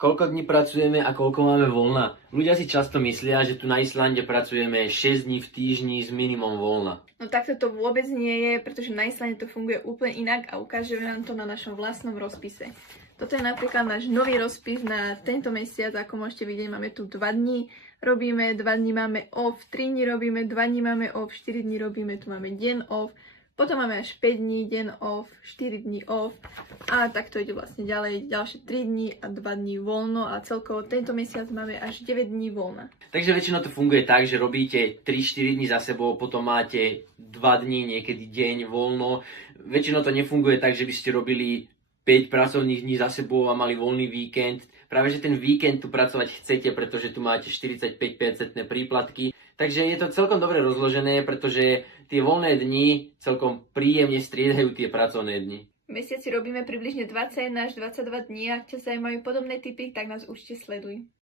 Koľko dní pracujeme a koľko máme voľna? Ľudia si často myslia, že tu na Islande pracujeme 6 dní v týždni s minimum voľna. No takto to vôbec nie je, pretože na Islande to funguje úplne inak a ukážeme vám to na našom vlastnom rozpise. Toto je napríklad náš nový rozpis na tento mesiac, ako môžete vidieť, máme tu 2 dní, robíme 2 dní máme off, 3 dní robíme, 2 dní máme off, 4 dní robíme, tu máme deň off, potom máme až 5 dní, deň off, 4 dní off a takto ide vlastne ďalej, ďalšie 3 dní a 2 dní voľno a celkovo tento mesiac máme až 9 dní voľna. Takže väčšinou to funguje tak, že robíte 3-4 dní za sebou, potom máte 2 dní, niekedy deň voľno. Väčšinou to nefunguje tak, že by ste robili 5 pracovných dní za sebou a mali voľný víkend. Práve že ten víkend tu pracovať chcete, pretože tu máte 45% príplatky. Takže je to celkom dobre rozložené, pretože tie voľné dni celkom príjemne striedajú tie pracovné dni. V mesiaci robíme približne 21 až 22 dní a ak ťa zaujímajú podobné tipy, tak nás určite sleduj.